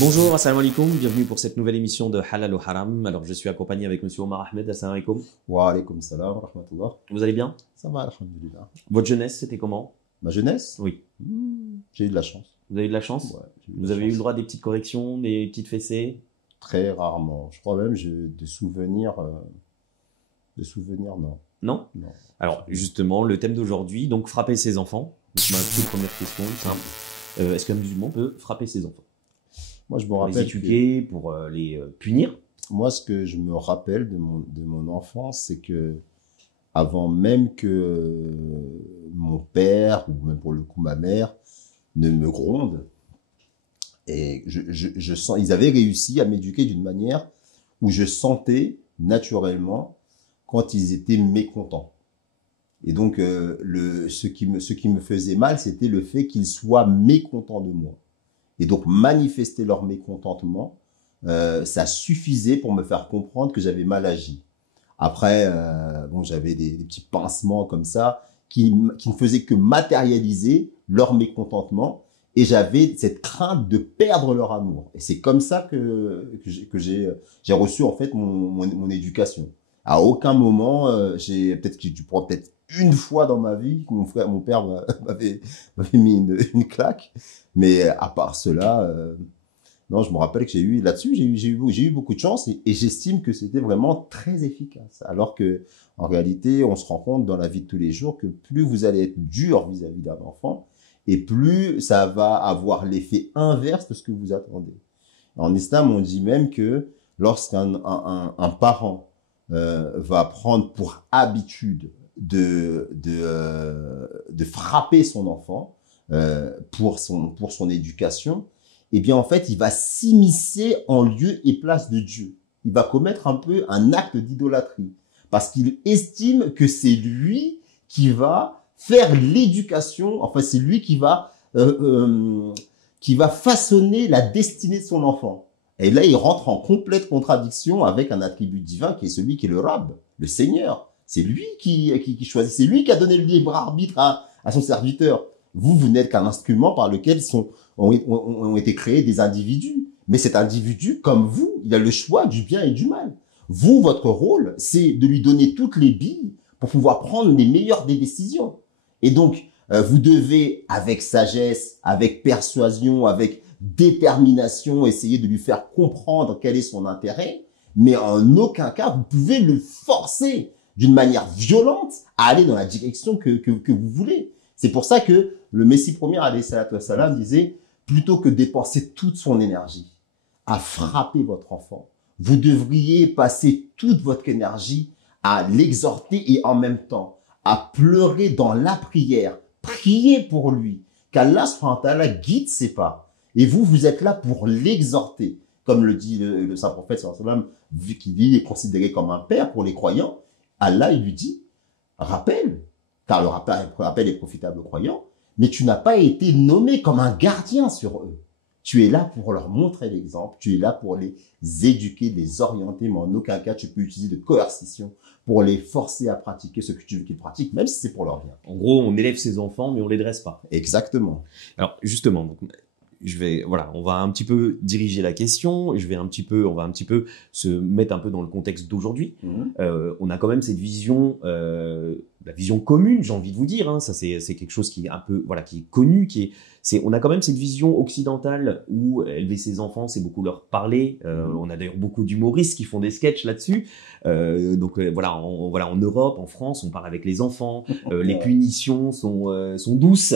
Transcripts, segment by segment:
Bonjour, assalamu alaikum, bienvenue pour cette nouvelle émission de Halal ou Haram. Alors je suis accompagné avec monsieur Omar Ahmed, assalamu alaikum. Wa alaykoum salam wa rahmatullah. Vous allez bien? Ça va, alhamdulillah. Votre jeunesse, c'était comment? Ma jeunesse, Oui. j'ai eu de la chance. Vous avez eu de la chance? Ouais, j'ai eu de Vous la avez eu chance. le droit à des petites corrections, des petites fessées? Très rarement. Je crois même j'ai des souvenirs. Non. Non? Non. Alors justement, le thème d'aujourd'hui, donc frapper ses enfants. Donc, ma toute première question, simple. Est-ce qu'un musulman peut frapper ses enfants? Moi, je me Pour les rappelle éduquer, pour les punir? moi, ce que je me rappelle de mon enfance, c'est que avant même que mon père, ou même pour le coup ma mère, ne me gronde, et je sens, ils avaient réussi à m'éduquer d'une manière où je sentais naturellement quand ils étaient mécontents. Et donc, ce qui me faisait mal, c'était le fait qu'ils soient mécontents de moi. Et donc, manifester leur mécontentement, ça suffisait pour me faire comprendre que j'avais mal agi. Après, bon, j'avais des petits pincements comme ça qui ne faisaient que matérialiser leur mécontentement. Et j'avais cette crainte de perdre leur amour. Et c'est comme ça que j'ai reçu en fait mon éducation. À aucun moment, peut-être que tu prends peut-être une fois dans ma vie que mon père m'avait mis une claque. Mais à part cela, non, je me rappelle que là-dessus, j'ai eu beaucoup de chance et j'estime que c'était vraiment très efficace. Alors que, en réalité, on se rend compte dans la vie de tous les jours que plus vous allez être dur vis-à-vis d'un enfant, et plus ça va avoir l'effet inverse de ce que vous attendez. En islam, on dit même que lorsqu'un un parent va prendre pour habitude de frapper son enfant pour son éducation, eh bien, en fait, il va s'immiscer en lieu et place de Dieu. Il va commettre un peu un acte d'idolâtrie parce qu'il estime que c'est lui qui va faire l'éducation, enfin, c'est lui qui va façonner la destinée de son enfant. Et là, il rentre en complète contradiction avec un attribut divin qui est celui qui est le Rab, le Seigneur. C'est lui qui choisit, c'est lui qui a donné le libre arbitre à son serviteur. Vous n'êtes qu'un instrument par lequel ont été créés des individus. Mais cet individu, comme vous, il a le choix du bien et du mal. Vous, votre rôle, c'est de lui donner toutes les billes pour pouvoir prendre les meilleures des décisions. Et donc, vous devez, avec sagesse, avec persuasion, avec détermination, essayer de lui faire comprendre quel est son intérêt, mais en aucun cas, vous pouvez le forcer d'une manière violente à aller dans la direction que vous voulez. C'est pour ça que le Messie premier, alayhi salatu wassalam, disait, plutôt que dépenser toute son énergie à frapper votre enfant, vous devriez passer toute votre énergie à l'exhorter et en même temps à pleurer dans la prière, prier pour lui, qu'Allah subhanahu wa ta'ala guide ses pas. Et vous êtes là pour l'exhorter. Comme le dit le saint prophète, sallallahu alayhi wa sallam, vu qu'il est considéré comme un père pour les croyants, Allah, il lui dit, rappelle, car le rappel est profitable aux croyants, mais tu n'as pas été nommé comme un gardien sur eux. Tu es là pour leur montrer l'exemple, tu es là pour les éduquer, les orienter, mais en aucun cas tu peux utiliser de coercition pour les forcer à pratiquer ce que tu veux qu'ils pratiquent, même si c'est pour leur bien. En gros, on élève ses enfants, mais on les dresse pas. Exactement. Alors justement, donc, voilà, on va un petit peu diriger la question. On va un petit peu se mettre un peu dans le contexte d'aujourd'hui. On a quand même cette vision, la vision commune, j'ai envie de vous dire. Hein, ça, c'est quelque chose qui est un peu, voilà, qui est connu, on a quand même cette vision occidentale où élever ses enfants, c'est beaucoup leur parler. On a d'ailleurs beaucoup d'humoristes qui font des sketchs là-dessus. Voilà, en Europe, en France, on parle avec les enfants. Les punitions sont douces,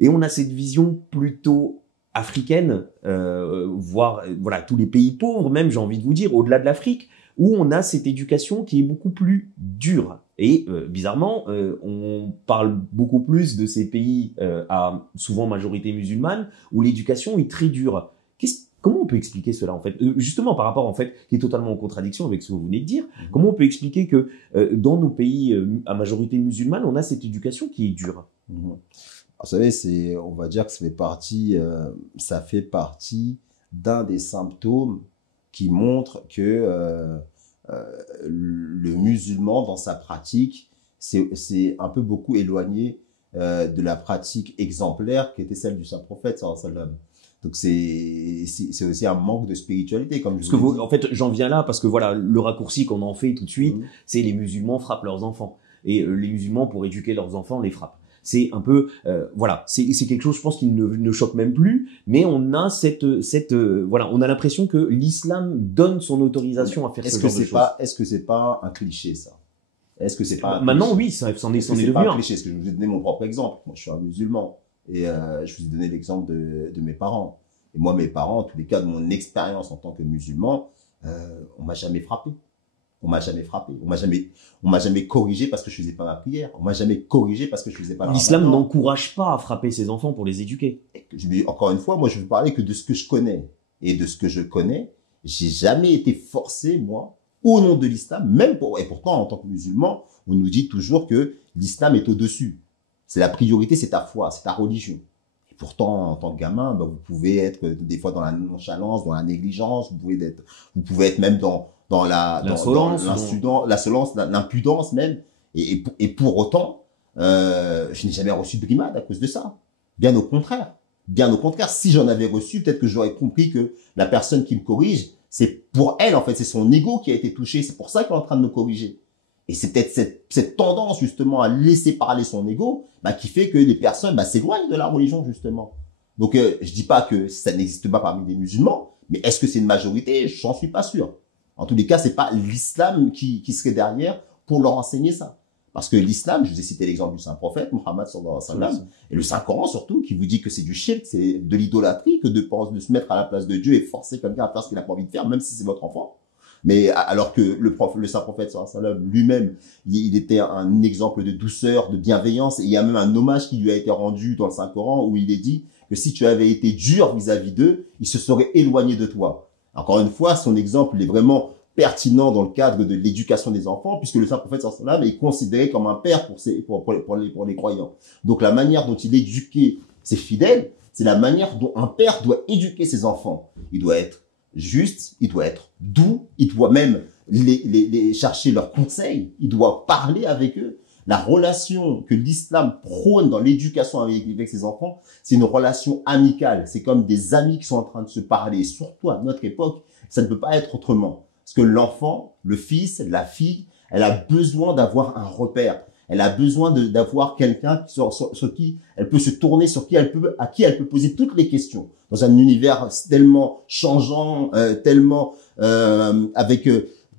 et on a cette vision plutôt africaine, voire voilà tous les pays pauvres, même j'ai envie de vous dire, au-delà de l'Afrique, où on a cette éducation qui est beaucoup plus dure. Et bizarrement, on parle beaucoup plus de ces pays à souvent majorité musulmane, où l'éducation est très dure. Comment on peut expliquer cela en fait, justement par rapport en fait, qui est totalement en contradiction avec ce que vous venez de dire. Comment on peut expliquer que dans nos pays à majorité musulmane, on a cette éducation qui est dure? Vous savez, on va dire que ça fait partie d'un des symptômes qui montrent que le musulman, dans sa pratique, c'est un peu beaucoup éloigné de la pratique exemplaire qui était celle du saint prophète, sallallahu alayhi wa sallam. Donc c'est aussi un manque de spiritualité, comme je Parce que vous l'ai dit. en fait, j'en viens là parce que voilà, le raccourci qu'on en fait tout de suite, c'est les musulmans frappent leurs enfants. Et les musulmans, pour éduquer leurs enfants, les frappent. C'est un peu, voilà, c'est quelque chose, je pense, qui ne choque même plus, mais on a voilà, on a l'impression que l'islam donne son autorisation à faire ce genre de choses. Est-ce que c'est pas un cliché, ça? Est-ce que c'est pas un Maintenant, cliché? oui, c'en est C'est devenu pas un un. cliché, parce que je vous ai donné mon propre exemple. Moi, je suis un musulman. Et je vous ai donné l'exemple de mes parents. Et moi, mes parents, en tous les cas, de mon expérience en tant que musulman, on m'a jamais frappé. On m'a jamais frappé. On m'a jamais corrigé parce que je faisais pas ma prière. On m'a jamais corrigé parce que je faisais pas la L'islam ramadan. n'encourage pas à frapper ses enfants pour les éduquer. Encore une fois, moi, je veux parler que de ce que je connais. Et de ce que je connais, j'ai jamais été forcé, moi, au nom de l'islam, et pourtant, en tant que musulman, on nous dit toujours que l'islam est au-dessus. C'est la priorité, c'est ta foi, c'est ta religion. Et pourtant, en tant que gamin, ben, vous pouvez être des fois dans la nonchalance, dans la négligence, vous pouvez être même dans l'insolence, l'impudence même. Et pour autant, je n'ai jamais reçu de brimade à cause de ça. Bien au contraire. Bien au contraire, si j'en avais reçu, peut-être que j'aurais compris que la personne qui me corrige, c'est pour elle, en fait, c'est son ego qui a été touché. C'est pour ça qu'elle est en train de me corriger. Et c'est peut-être cette tendance, justement, à laisser parler son ego, bah, qui fait que les personnes, bah, s'éloignent de la religion, justement. Donc, je dis pas que ça n'existe pas parmi les musulmans, mais est-ce que c'est une majorité? J'en suis pas sûr. En tous les cas, c'est pas l'islam qui serait derrière pour leur enseigner ça. Parce que l'islam, je vous ai cité l'exemple du saint prophète, Mohammed sallallahu alayhi wa sallam, et le Saint-Coran surtout, qui vous dit que c'est du shirk, c'est de l'idolâtrie, que de se mettre à la place de Dieu et forcer quelqu'un à faire ce qu'il n'a pas envie de faire, même si c'est votre enfant. Mais alors que le saint prophète sallallahu alayhi wa sallam lui-même, il était un exemple de douceur, de bienveillance, et il y a même un hommage qui lui a été rendu dans le Saint-Coran où il est dit que si tu avais été dur vis-à-vis d'eux, ils se seraient éloignés de toi. Encore une fois, son exemple, il est vraiment pertinent dans le cadre de l'éducation des enfants, puisque le saint prophète sallallahu alayhi wa sallam est considéré comme un père pour les croyants. Donc la manière dont il éduquait ses fidèles, c'est la manière dont un père doit éduquer ses enfants. Il doit être juste, il doit être doux, il doit même les chercher leurs conseils, il doit parler avec eux. La relation que l'islam prône dans l'éducation avec ses enfants, c'est une relation amicale. C'est comme des amis qui sont en train de se parler. Et surtout à notre époque, ça ne peut pas être autrement. Parce que l'enfant, le fils, la fille, elle a besoin d'avoir un repère. Elle a besoin d'avoir quelqu'un sur qui elle peut se tourner, à qui elle peut poser toutes les questions. Dans un univers tellement changeant, avec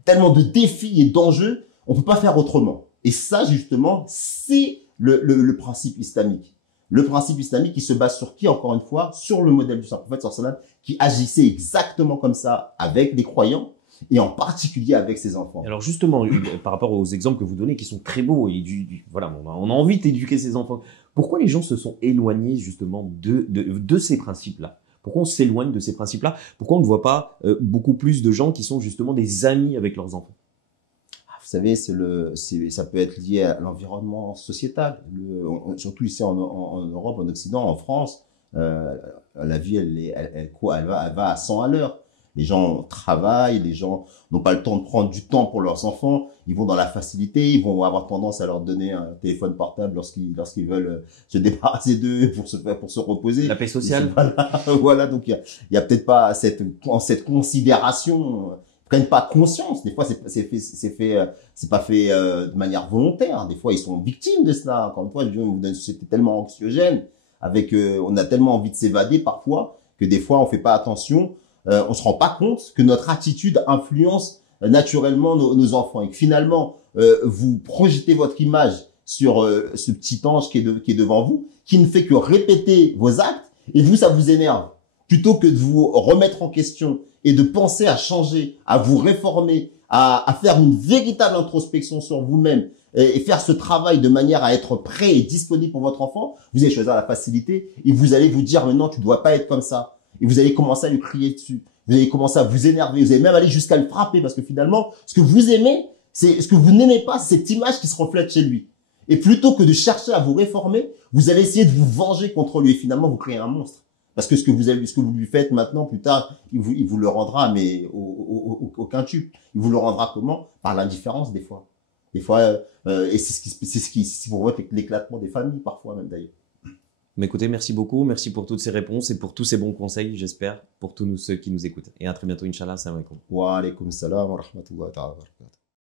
tellement de défis et d'enjeux, on peut pas faire autrement. Et ça, justement, c'est le principe islamique. Le principe islamique qui se base sur qui, encore une fois, sur le modèle du saint prophète sallallahu alayhi wa sallam, qui agissait exactement comme ça avec les croyants, et en particulier avec ses enfants. Alors justement, par rapport aux exemples que vous donnez, qui sont très beaux, et voilà, on a envie d'éduquer ses enfants, pourquoi les gens se sont éloignés justement de ces principes-là? Pourquoi on s'éloigne de ces principes-là? Pourquoi on ne voit pas beaucoup plus de gens qui sont justement des amis avec leurs enfants? Vous savez, ça peut être lié à l'environnement sociétal. Surtout ici en Europe, en Occident, en France, la vie, elle va à 100 à l'heure. Les gens travaillent, les gens n'ont pas le temps de prendre du temps pour leurs enfants. Ils vont dans la facilité, ils vont avoir tendance à leur donner un téléphone portable lorsqu'ils veulent se débarrasser d'eux pour se reposer. La paix sociale. Voilà, donc il y a peut-être pas cette considération. Ils prennent pas conscience. Des fois, c'est pas fait de manière volontaire. Des fois, ils sont victimes de cela. Encore une fois, on vit dans une société tellement anxiogène, on a tellement envie de s'évader parfois que des fois, on fait pas attention. On se rend pas compte que notre attitude influence naturellement nos enfants et que finalement vous projetez votre image sur ce petit ange qui est devant vous, qui ne fait que répéter vos actes, et vous, ça vous énerve. Plutôt que de vous remettre en question et de penser à changer, à vous réformer, à faire une véritable introspection sur vous-même et faire ce travail de manière à être prêt et disponible pour votre enfant, vous allez choisir la facilité et vous allez vous dire maintenant tu dois pas être comme ça. Et vous allez commencer à lui crier dessus. Vous allez commencer à vous énerver. Vous allez même aller jusqu'à le frapper parce que finalement, ce que vous aimez, ce que vous n'aimez pas, c'est cette image qui se reflète chez lui. Et plutôt que de chercher à vous réformer, vous allez essayer de vous venger contre lui et finalement vous créez un monstre. Parce que ce que vous lui faites maintenant, plus tard, il vous le rendra, mais au quintuple. Il vous le rendra comment? Par l'indifférence, des fois. Des fois, et c'est ce qui provoque l'éclatement des familles, parfois même d'ailleurs. Mais écoutez, merci beaucoup. Merci pour toutes ces réponses et pour tous ces bons conseils, j'espère, pour tous ceux qui nous écoutent. Et à très bientôt, Inch'Allah. Salam alaikum. Wa alaykum salam wa rahmatullahi wa barakatuh.